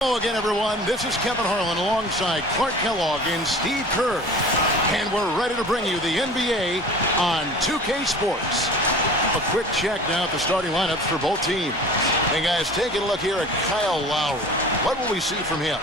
Hello again, everyone. This is Kevin Harlan alongside Clark Kellogg and Steve Kerr. And we're ready to bring you the NBA on 2K Sports. A quick check now at the starting lineups for both teams. Hey, guys, taking a look here at Kyle Lowry. What will we see from him?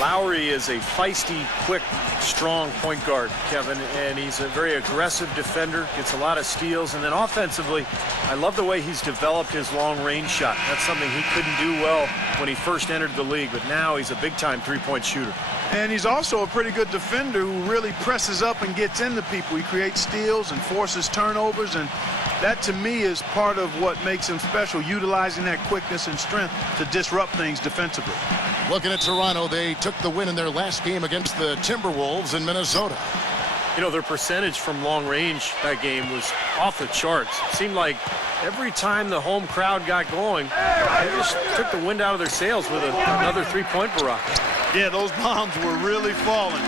Lowry is a feisty, quick, strong point guard, Kevin, and he's a very aggressive defender, gets a lot of steals, and then offensively, I love the way he's developed his long-range shot. That's something he couldn't do well when he first entered the league, but now he's a big-time three-point shooter. And he's also a pretty good defender who really presses up and gets into people. He creates steals and forces turnovers, and that, to me, is part of what makes him special, utilizing that quickness and strength to disrupt things defensively. Looking at Toronto, they took the win in their last game against the Timberwolves in Minnesota. You know, their percentage from long range that game was off the charts. It seemed like every time the home crowd got going, they just took the wind out of their sails with another three-point barrage. Yeah, those bombs were really falling.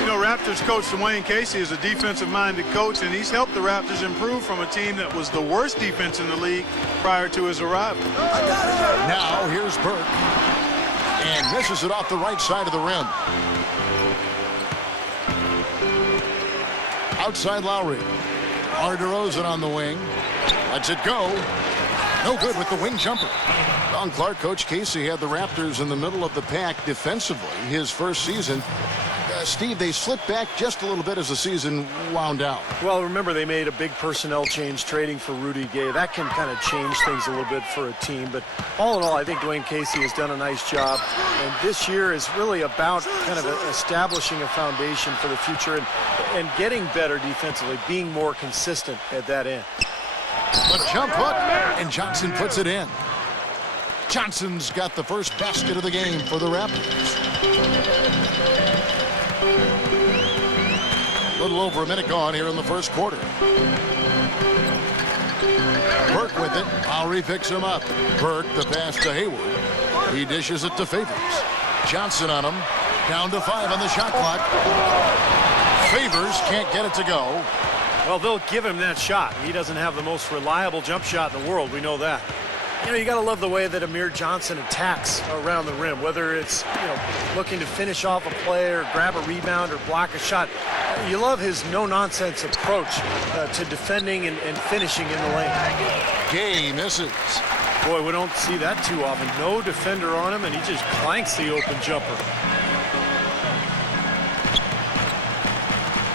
You know, Raptors coach Dwayne Casey is a defensive-minded coach, and he's helped the Raptors improve from a team that was the worst defense in the league prior to his arrival. Now, here's Burke. And misses it off the right side of the rim. Outside Lowry. DeRozan on the wing. Lets it go. No good with the wing jumper. Don Clark, Coach Casey had the Raptors in the middle of the pack defensively his first season. Steve, they slipped back just a little bit as the season wound out. Well, remember, they made a big personnel change trading for Rudy Gay. That can kind of change things a little bit for a team. But all in all, I think Dwayne Casey has done a nice job. And this year is really about kind of establishing a foundation for the future and getting better defensively, being more consistent at that end. The jump hook, and Johnson puts it in. Johnson's got the first basket of the game for the Raptors. A little over a minute gone here in the first quarter. Burke with it. Lowry picks him up. Burke, the pass to Hayward. He dishes it to Favors. Johnson on him. Down to 5 on the shot clock. Favors can't get it to go. Well, they'll give him that shot. He doesn't have the most reliable jump shot in the world. We know that. You know, you got to love the way that Amir Johnson attacks around the rim, whether it's, you know, looking to finish off a play or grab a rebound or block a shot. You love his no-nonsense approach to defending and finishing in the lane. Gay misses. Boy, we don't see that too often. No defender on him, and he just clanks the open jumper.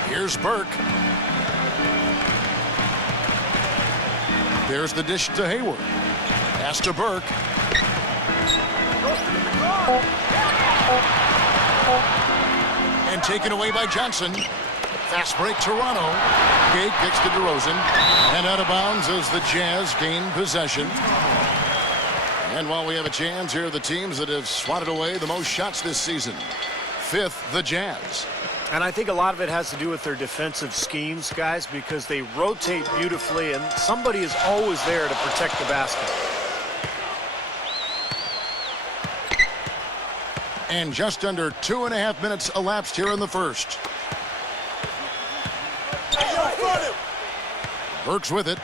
Here's Burke. There's the dish to Hayward. Pass to Burke. And taken away by Johnson. Fast break Toronto. Gay kicks to DeRozan. And out of bounds as the Jazz gain possession. And while we have a chance, here are the teams that have swatted away the most shots this season. 5th, the Jazz. And I think a lot of it has to do with their defensive schemes, guys, because they rotate beautifully, and somebody is always there to protect the basket. And just under 2.5 minutes elapsed here in the first. Burke's with it.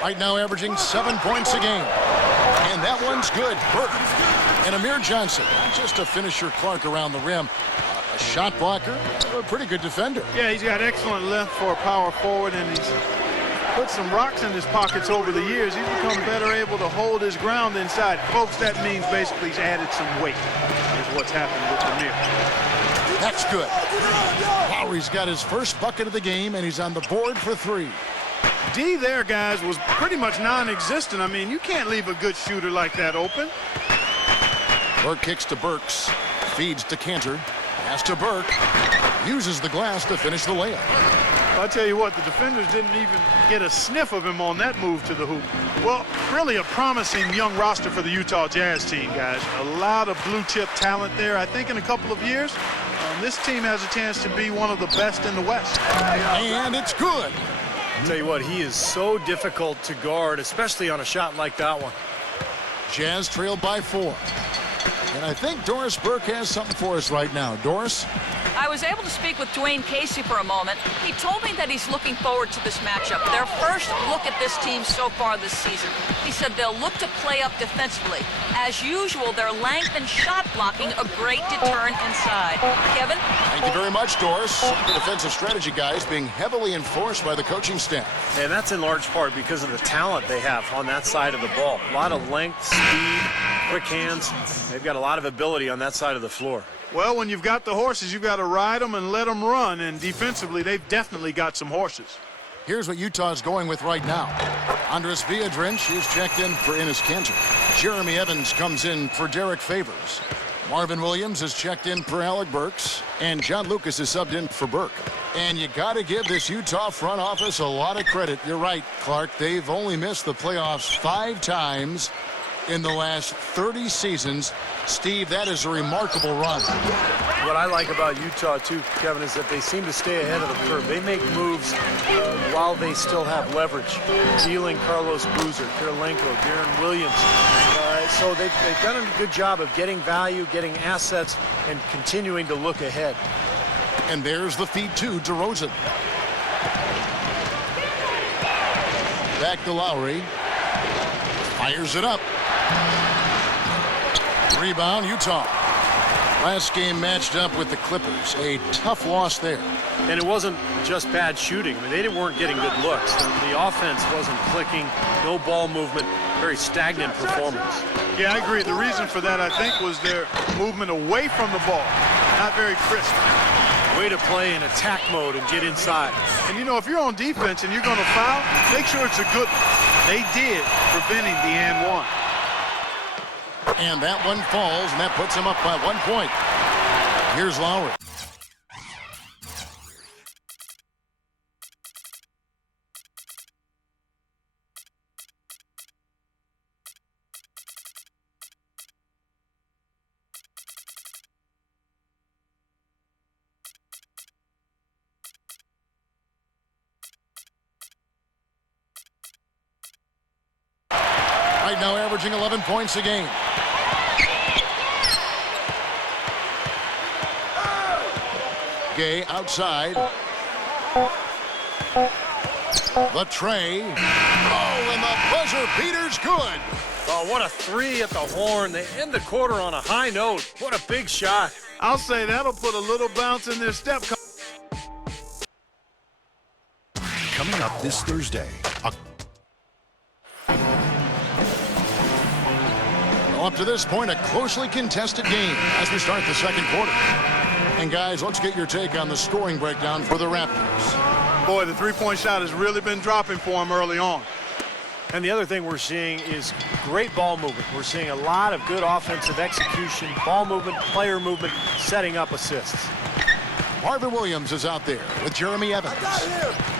Right now averaging 7 points a game. And that one's good. Burke and Amir Johnson. Not just a finisher, Clark, around the rim. A shot blocker, a pretty good defender. Yeah, he's got excellent length for a power forward, and he's put some rocks in his pockets over the years. He's become better able to hold his ground inside. Folks, that means basically he's added some weight is what's happened with Amir. That's good. Lowry's got his first bucket of the game, and he's on the board for 3. D there, guys, was pretty much non-existent. I mean, you can't leave a good shooter like that open. Burke kicks to Burks. Feeds to Cantor. Pass to Burke. Uses the glass to finish the layup. I'll tell you what, the defenders didn't even get a sniff of him on that move to the hoop. Well, really a promising young roster for the Utah Jazz team, guys. A lot of blue-chip talent there. I think in a couple of years, this team has a chance to be one of the best in the West. And it's good. I'll tell you what, he is so difficult to guard, especially on a shot like that one. Jazz trailed by 4. And I think Doris Burke has something for us right now. Doris? I was able to speak with Dwayne Casey for a moment. He told me that he's looking forward to this matchup. Their first look at this team so far this season. He said they'll look to play up defensively. As usual, their length and shot blocking a great deterrent inside. Kevin? Thank you very much, Doris. The defensive strategy guys being heavily enforced by the coaching staff. And that's in large part because of the talent they have on that side of the ball. A lot of length, speed, quick hands. They've got a lot of ability on that side of the floor. Well, when you've got the horses, you've got to ride them and let them run. And defensively, they've definitely got some horses. Here's what Utah's going with right now. Andres Viadrinch is checked in for Enes Kanter. Jeremy Evans comes in for Derek Favors. Marvin Williams is checked in for Alec Burks. And John Lucas is subbed in for Burke. And you got to give this Utah front office a lot of credit. You're right, Clark. They've only missed the playoffs 5 times in the last 30 seasons. Steve, that is a remarkable run. What I like about Utah, too, Kevin, is that they seem to stay ahead of the curve. They make moves while they still have leverage. Dealing Carlos Boozer, Kirilenko, Darren Williams. So they've done a good job of getting value, getting assets, and continuing to look ahead. And there's the feed to DeRozan. Back to Lowry. Fires it up. Rebound, Utah. Last game matched up with the Clippers. A tough loss there. And it wasn't just bad shooting. I mean, they weren't getting good looks. The offense wasn't clicking. No ball movement. Very stagnant performance. Yeah, I agree. The reason for that, I think, was their movement away from the ball. Not very crisp. Way to play in attack mode and get inside. And, you know, if you're on defense and you're going to foul, make sure it's a good one. They did, preventing the and one. And that one falls, and that puts him up by 1 point. Here's Lowry. Right now averaging 11 points a game. Gay outside. The tray. Oh, and the buzzer beater's good. Oh, what a three at the horn. They end the quarter on a high note. What a big shot. I'll say that'll put a little bounce in their step. Coming up this Thursday. Up to this point, a closely contested game as we start the second quarter. And guys, let's get your take on the scoring breakdown for the Raptors. Boy, the three-point shot has really been dropping for them early on. And the other thing we're seeing is great ball movement. We're seeing a lot of good offensive execution, ball movement, player movement, setting up assists. Marvin Williams is out there with Jeremy Evans.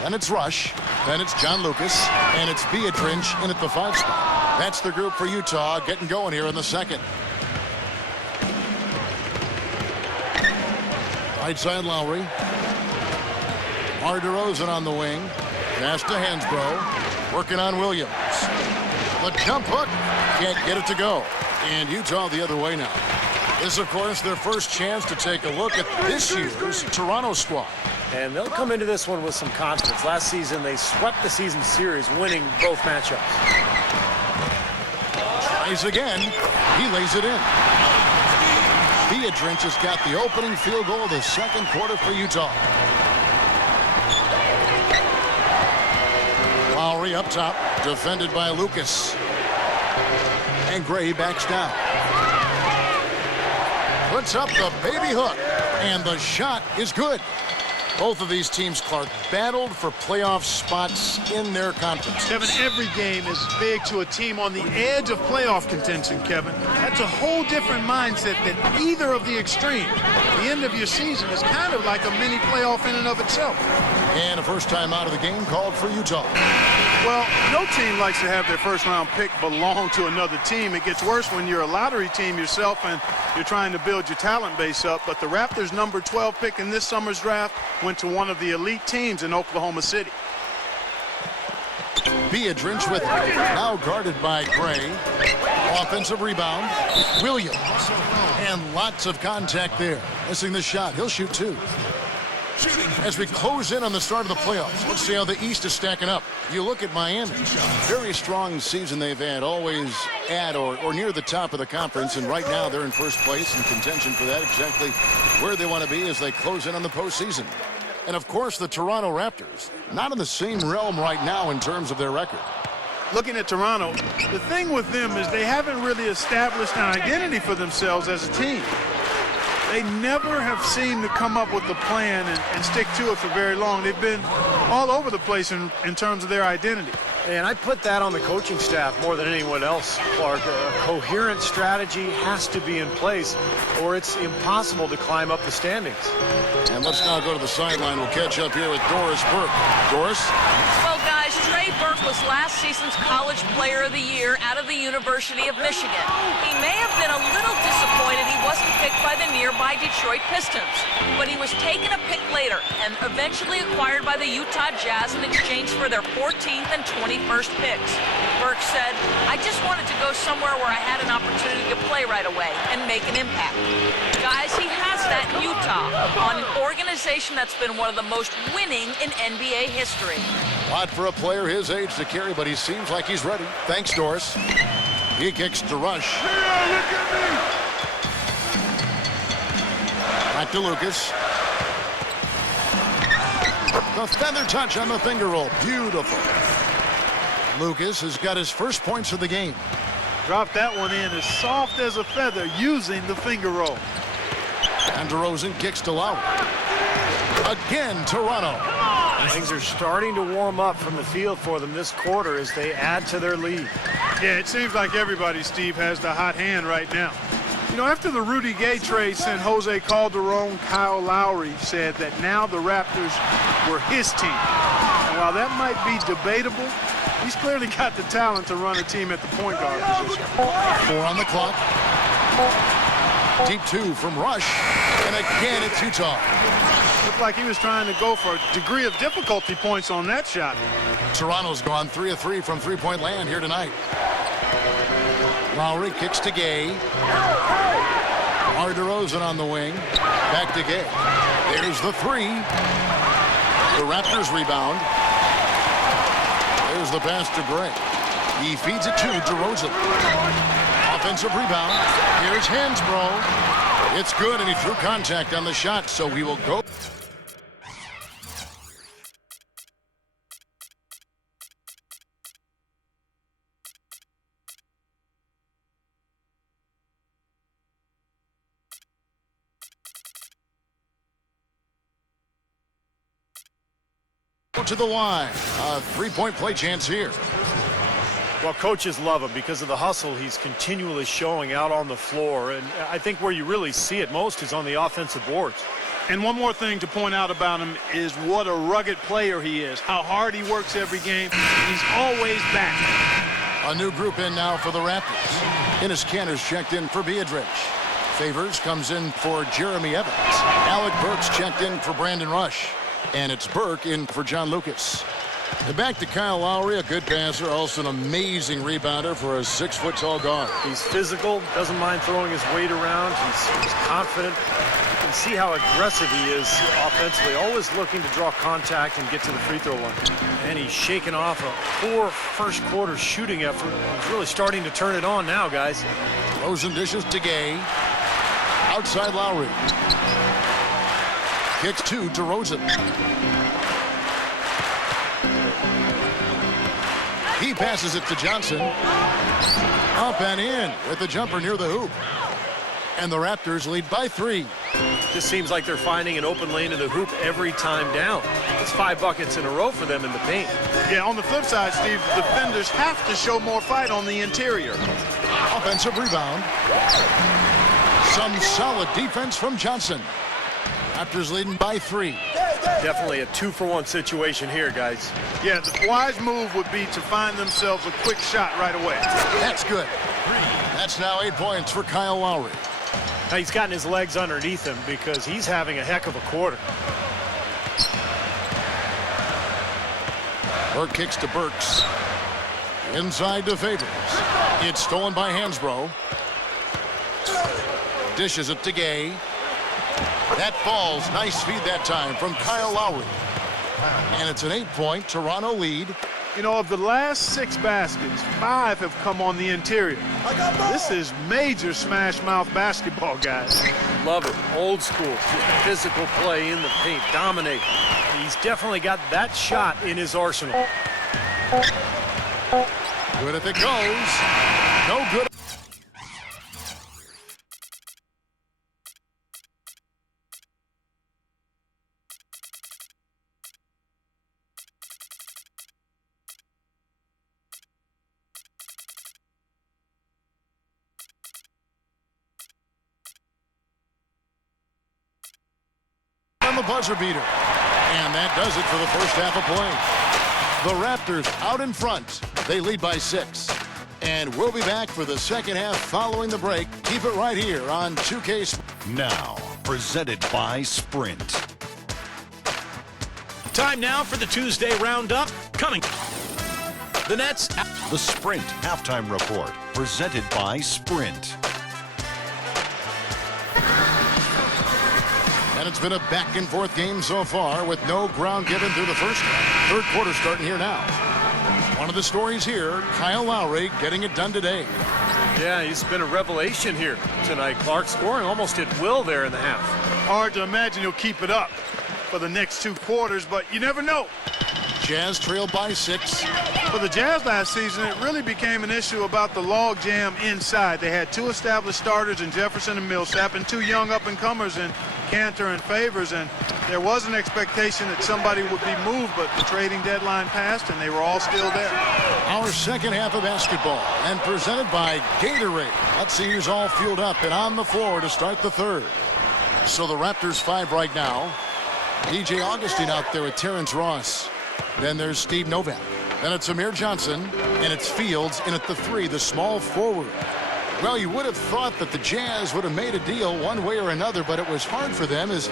Then it's Rush. Then it's John Lucas. And it's Viadrinch in at the 5 spot. That's the group for Utah getting going here in the second. Right side Lowry. DeRozan on the wing. Pass to Hansbrough. Working on Williams. The jump hook. Can't get it to go. And Utah the other way now. This, of course, their first chance to take a look at this year's Toronto squad. And they'll come into this one with some confidence. Last season, they swept the season series, winning both matchups. Tries again. He lays it in. Viadrinch has got the opening field goal of the second quarter for Utah. Lowry up top, defended by Lucas. And Gray backs down. Puts up the baby hook, and the shot is good. Both of these teams, Clark, battled for playoff spots in their conference. Kevin, every game is big to a team on the edge of playoff contention, Kevin. That's a whole different mindset than either of the extremes. The end of your season is kind of like a mini playoff in and of itself. And a first time out of the game called for Utah. Well, no team likes to have their first-round pick belong to another team. It gets worse when you're a lottery team yourself and you're trying to build your talent base up. But the Raptors' number 12 pick in this summer's draft went to one of the elite teams in Oklahoma City. Viadrinch with it. Now guarded by Gray. Offensive rebound. Williams. And lots of contact there. Missing the shot. He'll shoot 2. As we close in on the start of the playoffs, let's see how the East is stacking up. You look at Miami. Very strong season they've had. Always at or near the top of the conference. And right now they're in first place in contention for that. Exactly where they want to be as they close in on the postseason. And of course the Toronto Raptors. Not in the same realm right now in terms of their record. Looking at Toronto, the thing with them is they haven't really established an identity for themselves as a team. They never have seemed to come up with a plan and stick to it for very long. They've been all over the place in terms of their identity. And I put that on the coaching staff more than anyone else, Clark. A coherent strategy has to be in place, or it's impossible to climb up the standings. And let's now go to the sideline. We'll catch up here with Doris Burke. Doris? Well, guys, Trey Burke was last season's College Player of the Year out of the University of Michigan. He may have been a little disappointed he wasn't picked by the nearby Detroit Pistons, but he was taken a pick later and eventually acquired by the Utah Jazz in exchange for their 14th and 21st picks. Burke said, "I just wanted to go somewhere where I had an opportunity to play right away and make an impact." Guys, he has that in Utah, on an organization that's been one of the most winning in NBA history. A lot for a player his age to carry, but he seems like he's ready. Thanks, Doris. He kicks to Rush. Back to Lucas. The feather touch on the finger roll. Beautiful. Lucas has got his first points of the game. Dropped that one in as soft as a feather using the finger roll. And DeRozan kicks to Lowry. Again, Toronto. Things are starting to warm up from the field for them this quarter as they add to their lead. Yeah, it seems like everybody, Steve, has the hot hand right now. You know, after the Rudy Gay trade sent Jose Calderon, Kyle Lowry said that now the Raptors were his team. And while that might be debatable, he's clearly got the talent to run a team at the point guard position. 4 on the clock. Deep 2 from Rush. And again, it's Utah. Looked like he was trying to go for a degree of difficulty points on that shot. Toronto's gone 3 of 3 from three-point land here tonight. Lowry kicks to Gay. DeRozan on the wing. Back to Gay. There's the 3. The Raptors rebound. There's the pass to Gray. He feeds it to DeRozan. Offensive rebound. Here's Hansbrough. It's good, and he threw contact on the shot, so we will go. To the line. A three-point play chance here. Well, coaches love him because of the hustle he's continually showing out on the floor. And I think where you really see it most is on the offensive boards. And one more thing to point out about him is what a rugged player he is. How hard he works every game. He's always back. A new group in now for the Raptors. Enes Kanter's checked in for Beatrice. Favors comes in for Jeremy Evans. Alec Burks checked in for Brandon Rush. And it's Burke in for John Lucas. And back to Kyle Lowry, a good passer, also an amazing rebounder for a 6-foot-tall guard. He's physical, doesn't mind throwing his weight around. He's confident. You can see how aggressive he is offensively, always looking to draw contact and get to the free throw line. And he's shaking off a poor first-quarter shooting effort. He's really starting to turn it on now, guys. Rosen dishes to Gay. Outside Lowry. Kicks to DeRozan. He passes it to Johnson. Up and in with the jumper near the hoop. And the Raptors lead by 3. Just seems like they're finding an open lane in the hoop every time down. It's 5 buckets in a row for them in the paint. Yeah, on the flip side, Steve, the defenders have to show more fight on the interior. Offensive rebound. Some solid defense from Johnson. Raptors leading by 3. Definitely a 2-for-1 situation here, guys. Yeah, the wise move would be to find themselves a quick shot right away. That's good. That's now 8 points for Kyle Lowry. Now he's gotten his legs underneath him because he's having a heck of a quarter. Burke kicks to Burks. Inside to Favors. It's stolen by Hansbrough. Dishes it to Gay. That falls. Nice feed that time from Kyle Lowry. And it's an 8-point Toronto lead. You know, of the last 6 baskets, 5 have come on the interior. This is major smash mouth basketball, guys. Love it. Old school. Just physical play in the paint. Dominate. He's definitely got that shot in his arsenal. Good if it goes. No good. On the buzzer beater. And that does it for the first half of play. The Raptors out in front. They lead by 6. And we'll be back for the second half following the break. Keep it right here on 2K. Now, presented by Sprint. Time now for the Tuesday Roundup. Coming. The Nets. The Sprint halftime report, presented by Sprint. And it's been a back-and-forth game so far with no ground given through the first half. Third quarter starting here now. One of the stories here, Kyle Lowry getting it done today. Yeah, he's been a revelation here tonight, Clark. Scoring almost at will there in the half. Hard to imagine he'll keep it up for the next 2 quarters, but you never know. Jazz trailed by 6. For the Jazz last season, it really became an issue about the log jam inside. They had 2 established starters in Jefferson and Millsap and 2 young up-and-comers in Cantor and Favors, and there was an expectation that somebody would be moved, but the trading deadline passed and they were all still there. Our second half of basketball and presented by Gatorade. Let's see who's all fueled up and on the floor to start the third. So the Raptors 5 right now. DJ Augustine out there with Terrence Ross. Then there's Steve Novak. Then it's Amir Johnson, and it's Fields in at the 3, the small forward. Well, you would have thought that the Jazz would have made a deal one way or another, but it was hard for them as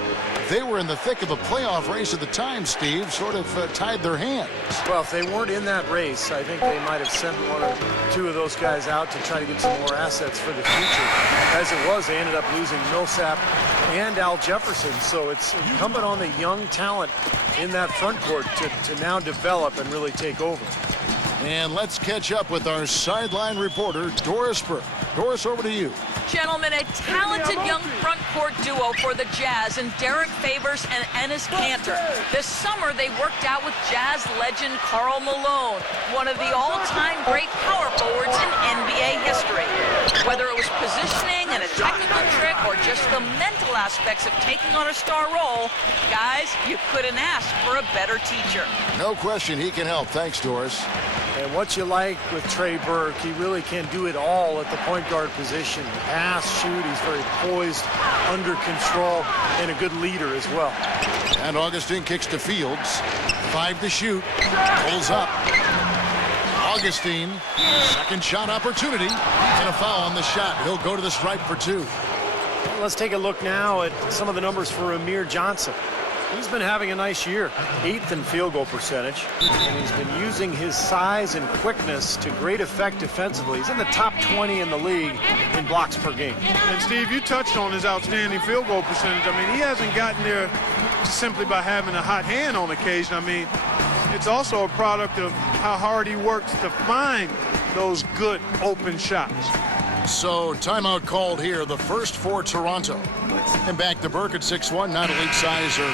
they were in the thick of a playoff race at the time, Steve, sort of tied their hands. Well, if they weren't in that race, I think they might have sent 1 or 2 of those guys out to try to get some more assets for the future. As it was, they ended up losing Millsap and Al Jefferson, so it's incumbent on the young talent in that front court to now develop and really take over. And let's catch up with our sideline reporter, Doris Burke. Doris, over to you. Gentlemen, a talented young front court duo for the Jazz in Derek Favors and Enes Kanter. This summer, they worked out with Jazz legend Karl Malone, one of the all-time great power forwards in NBA history. Whether it was positioning and a technical trick or just the mental aspects of taking on a star role, guys, you couldn't ask for a better teacher. No question he can help. Thanks, Doris. And what you like with Trey Burke, he really can do it all at the point guard position. Pass, shoot, he's very poised, under control, and a good leader as well. And Augustine kicks to Fields. 5 to shoot. Pulls up. Augustine, second shot opportunity, and a foul on the shot. He'll go to the stripe for 2. Let's take a look now at some of the numbers for Amir Johnson. He's been having a nice year, 8th in field goal percentage, and he's been using his size and quickness to great effect defensively. He's in the top 20 in the league in blocks per game. And Steve, you touched on his outstanding field goal percentage. I mean, he hasn't gotten there simply by having a hot hand on occasion. I mean, it's also a product of how hard he works to find those good open shots. So timeout called here, the first for Toronto. And back to Burke at 6'1", not elite size or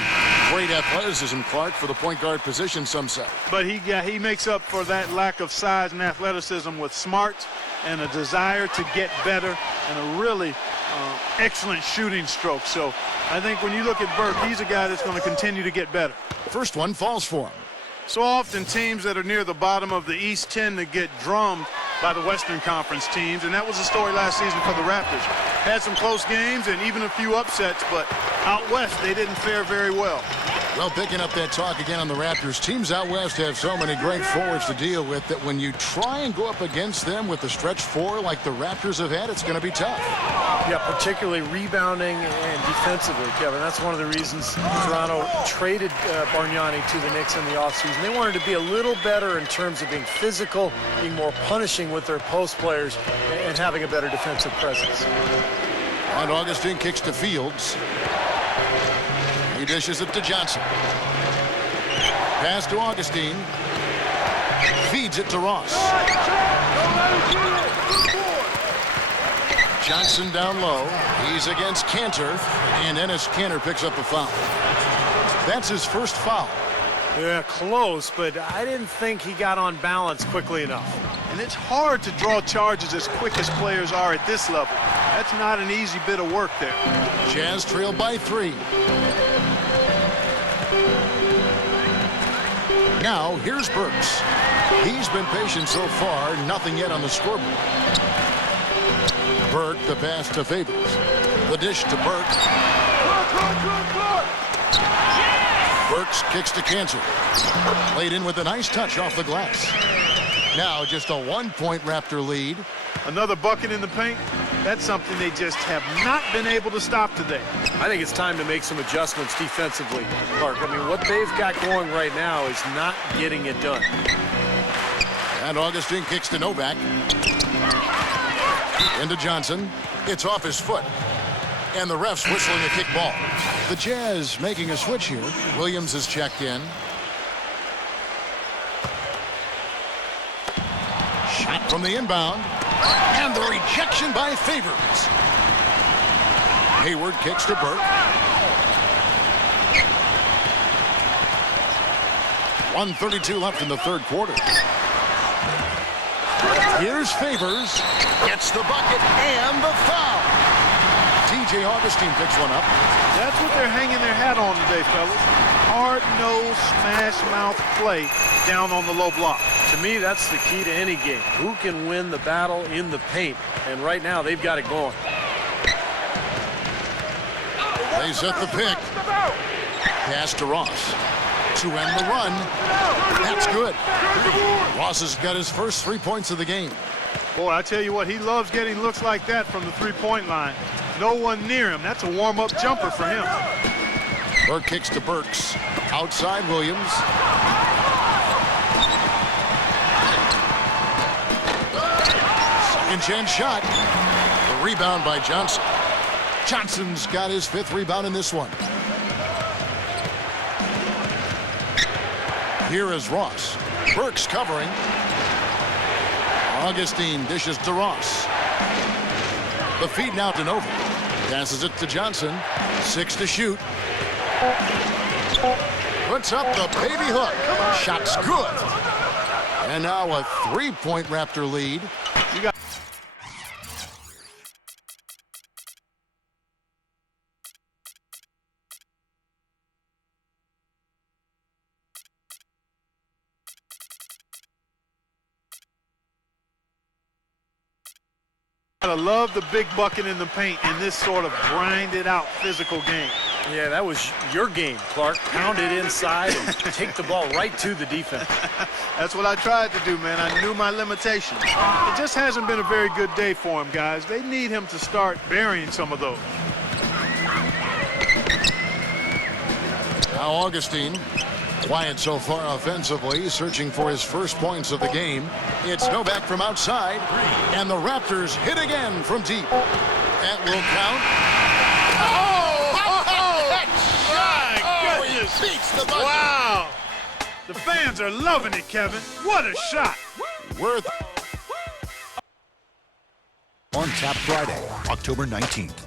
great athleticism, Clark, for the point guard position, some say. But he makes up for that lack of size and athleticism with smarts and a desire to get better and a really excellent shooting stroke. So I think when you look at Burke, he's a guy that's going to continue to get better. First one falls for him. So often teams that are near the bottom of the East tend to get drummed by the Western Conference teams, and that was the story last season for the Raptors. Had some close games and even a few upsets, but out west they didn't fare very well. Well, picking up that talk again on the Raptors, teams out west have so many great forwards to deal with that when you try and go up against them with the stretch 4 like the Raptors have had, it's going to be tough. Yeah, particularly rebounding and defensively, Kevin. That's one of the reasons Toronto traded Bargnani to the Knicks in the offseason. They wanted to be a little better in terms of being physical, being more punishing with their post players, and having a better defensive presence. And Augustine kicks to Fields. He dishes it to Johnson. Pass to Augustine. Feeds it to Ross. Johnson down low. He's against Cantor. And Enes Kanter picks up a foul. That's his first foul. Yeah, close, but I didn't think he got on balance quickly enough. And it's hard to draw charges as quick as players are at this level. That's not an easy bit of work there. Jazz trail by 3. Now, here's Burks. He's been patient so far, nothing yet on the scoreboard. Burke, the pass to Favors. The dish to Burke. Burks kicks to Cantor. Laid in with a nice touch off the glass. Now just a 1-point Raptor lead. Another bucket in the paint. That's something they just have not been able to stop today. I think it's time to make some adjustments defensively, Clark. I mean, what they've got going right now is not getting it done. And Augustine kicks to Novak. Into Johnson. It's off his foot. And the ref's whistling a kick ball. The Jazz making a switch here. Williams is checked in. Shot from the inbound. And the rejection by Favors. Hayward kicks to Burke. 1:32 left in the third quarter. Here's Favors. Gets the bucket and the foul. TJ Augustine picks one up. That's what they're hanging their hat on today, fellas. Hard-nosed, smash-mouth play down on the low block. To me, that's the key to any game. Who can win the battle in the paint? And right now, they've got it going. They set the pick. Pass to Ross. To end the run. That's good. Ross has got his first 3 points of the game. Boy, I tell you what, he loves getting looks like that from the three-point line. No one near him. That's a warm-up jumper for him. Burke kicks to Burks. Outside Williams. Second chance shot. The rebound by Johnson. Johnson's got his 5th rebound in this one. Here is Ross. Burks covering. Augustine dishes to Ross. The feed now to Nova. Passes it to Johnson. 6 to shoot. Puts up the baby hook. Shot's good. And now a 3-point Raptor lead. You got I love the big bucket in the paint in this sort of grinded out physical game. Yeah, that was your game, Clark. Pound it inside and take the ball right to the defense. That's what I tried to do, man. I knew my limitations. It just hasn't been a very good day for him, guys. They need him to start burying some of those. Now Augustine, quiet so far offensively, searching for his first points of the game. It's Novak from outside, and the Raptors hit again from deep. That will count. Beats the buzzer. Wow! The fans are loving it, Kevin. What a shot! Worth. On Tap Friday, October 19th.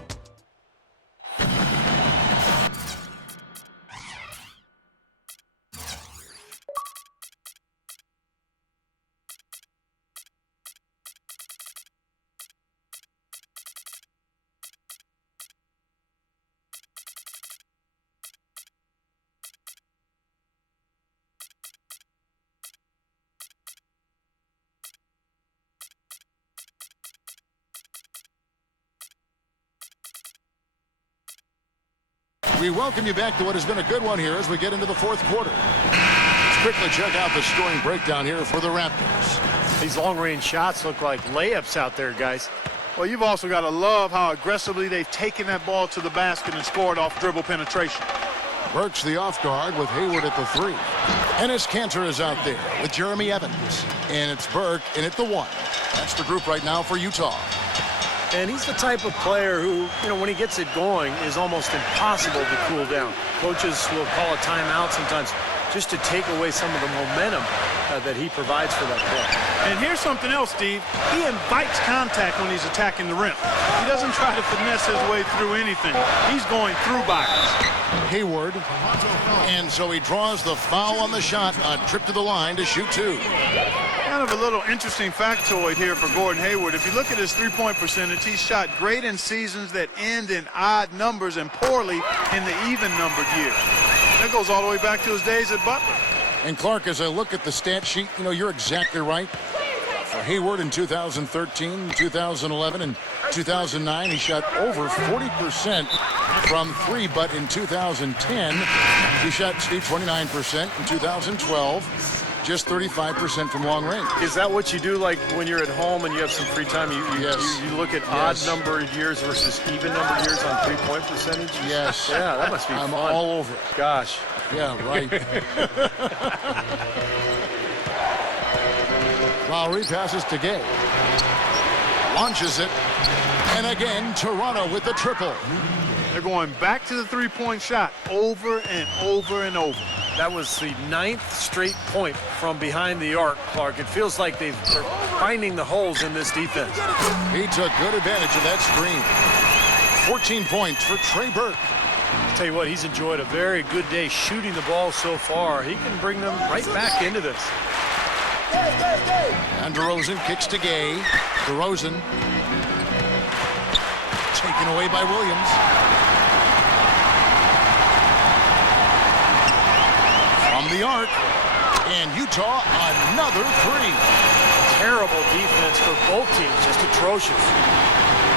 We welcome you back to what has been a good one here as we get into the fourth quarter. Let's quickly check out the scoring breakdown here for the Raptors. These long-range shots look like layups out there, guys. Well, you've also got to love how aggressively they've taken that ball to the basket and scored off dribble penetration. Burks the off guard with Hayward at the 3. Enes Kanter is out there with Jeremy Evans. And it's Burke in at the 1. That's the group right now for Utah. And he's the type of player who, when he gets it going, is almost impossible to cool down. Coaches will call a timeout sometimes just to take away some of the momentum that he provides for that play. And here's something else, Steve. He invites contact when he's attacking the rim. He doesn't try to finesse his way through anything. He's going through bodies. Hayward. And so he draws the foul on the shot. A trip to the line to shoot two. Kind of a little interesting factoid here for Gordon Hayward. If you look at his three-point percentage, he's shot great in seasons that end in odd numbers and poorly in the even-numbered years. That goes all the way back to his days at Butler. And Clark, as I look at the stat sheet, you're exactly right. For Hayward in 2013, 2011, and 2009, he shot over 40% from three, but in 2010, he shot 29%. In 2012, just 35% from long range. Is that what you do, like when you're at home and you have some free time? You look at odd numbered years versus even numbered years on three-point percentage? Yes. Yeah, that must be fun. I'm all over it. Gosh. Yeah, right. Lowry passes to Gay. Launches it. And again, Toronto with the triple. They're going back to the three-point shot over and over and over. That was the 9th straight point from behind the arc, Clark. It feels like they're finding the holes in this defense. He took good advantage of that screen. 14 points for Trey Burke. I'll tell you what, he's enjoyed a very good day shooting the ball so far. He can bring them right back into this. And DeRozan kicks to Gay. DeRozan taken away by Williams. From the arc. And Utah, another three. Terrible defense for both teams, just atrocious.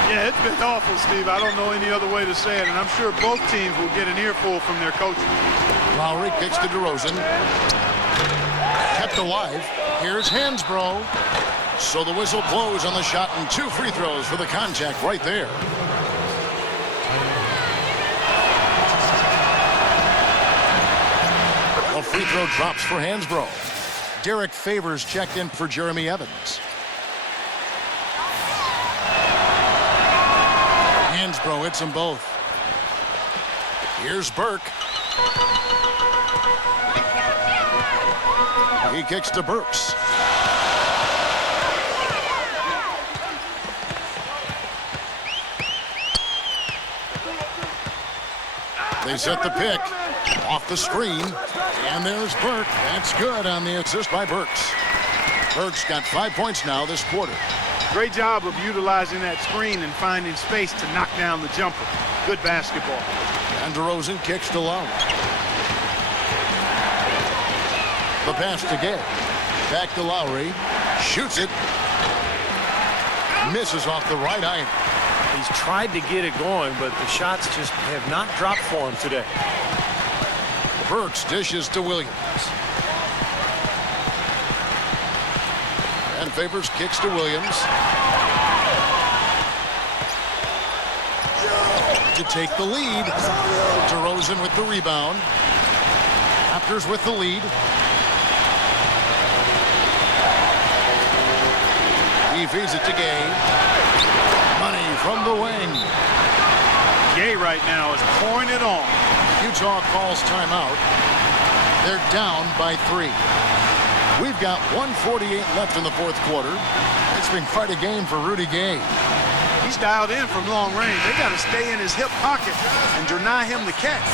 Yeah, it's been awful, Steve. I don't know any other way to say it, and I'm sure both teams will get an earful from their coaches. Lowry kicks to DeRozan. Kept alive. Here's Hansbrough. So the whistle blows on the shot and 2 free throws for the contact right there. A free throw drops for Hansbrough. Derek Favors checked in for Jeremy Evans. Hansbrough hits them both. Here's Burke. He kicks to Burks. They set the pick off the screen, and there's Burke. That's good on the assist by Burks. Burks got 5 points now this quarter. Great job of utilizing that screen and finding space to knock down the jumper. Good basketball. And DeRozan kicks to Lowry. The pass to Gay. Back to Lowry. Shoots it. Misses off the right eye. He's tried to get it going, but the shots just have not dropped for him today. Burks dishes to Williams. And Favors kicks to Williams. To take the lead. DeRozan with the rebound. Raptors with the lead. He feeds it to Gay. Money from the wing. Gay right now is pouring it on. Utah calls timeout. They're down by 3. We've got 1:48 left in the fourth quarter. It's been quite a game for Rudy Gay. He's dialed in from long range. They got to stay in his hip pocket and deny him the catch.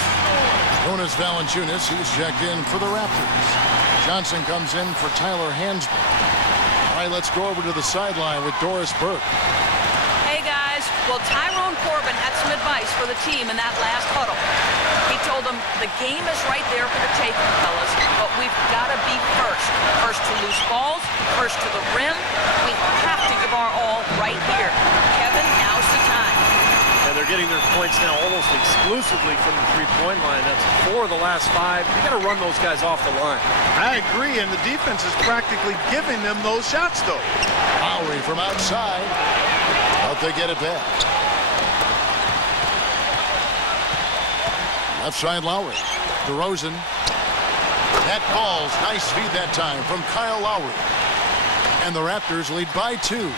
Jonas Valanciunas, he's checked in for the Raptors. Johnson comes in for Tyler Hansbrough. All right, let's go over to the sideline with Doris Burke. Hey, guys. Well, Tyrone Corbin had some advice for the team in that last huddle. He told them the game is right there for the taking, fellas, but we've got to be first. First to loose balls, first to the rim. We have to give our all right here. Kevin, now's the time. And they're getting their points now almost exclusively from the three-point line. That's 4 of the last 5. You got to run those guys off the line. I agree, and the defense is practically giving them those shots, though. Lowry from outside. But they get it back. Left side Lowry. DeRozan. That falls. Nice feed that time from Kyle Lowry. And the Raptors lead by 2.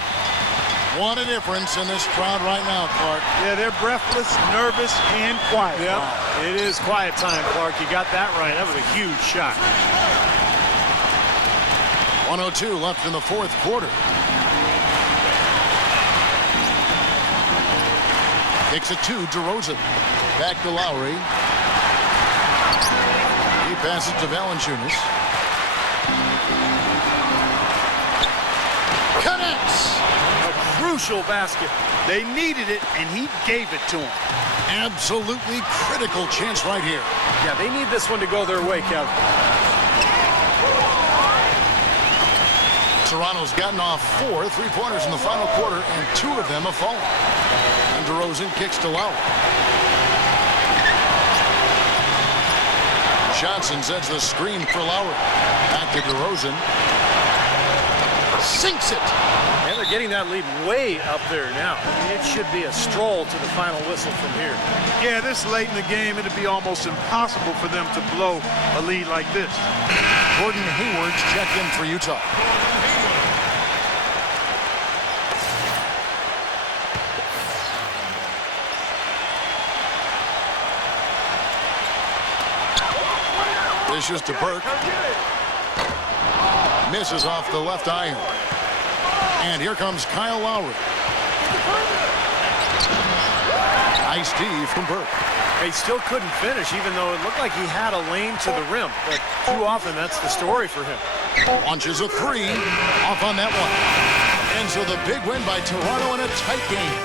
What a difference in this crowd right now, Clark. Yeah, they're breathless, nervous, and quiet. Yep, it is quiet time, Clark. You got that right. That was a huge shot. 1:02 left in the fourth quarter. Kicks it to DeRozan. Back to Lowry. He passes to Valanciunas. Connects. A crucial basket. They needed it, and he gave it to them. Absolutely critical chance right here. Yeah, they need this one to go their way, Kevin. Toronto's gotten off 4 3-pointers in the final quarter, and 2 of them have fallen. And DeRozan kicks to Lowry. Johnson sets the screen for Lowry. Back to DeRozan. Sinks it. And they're getting that lead way up there now. It should be a stroll to the final whistle from here. Yeah, this late in the game, it'd be almost impossible for them to blow a lead like this. Gordon Hayward's checked in for Utah. Dishes to Burke. Misses off the left iron. And here comes Kyle Lowry. Nice D from Burke. He still couldn't finish, even though it looked like he had a lane to the rim. But too often, that's the story for him. Launches a 3. Off on that one. And so the big win by Toronto in a tight game.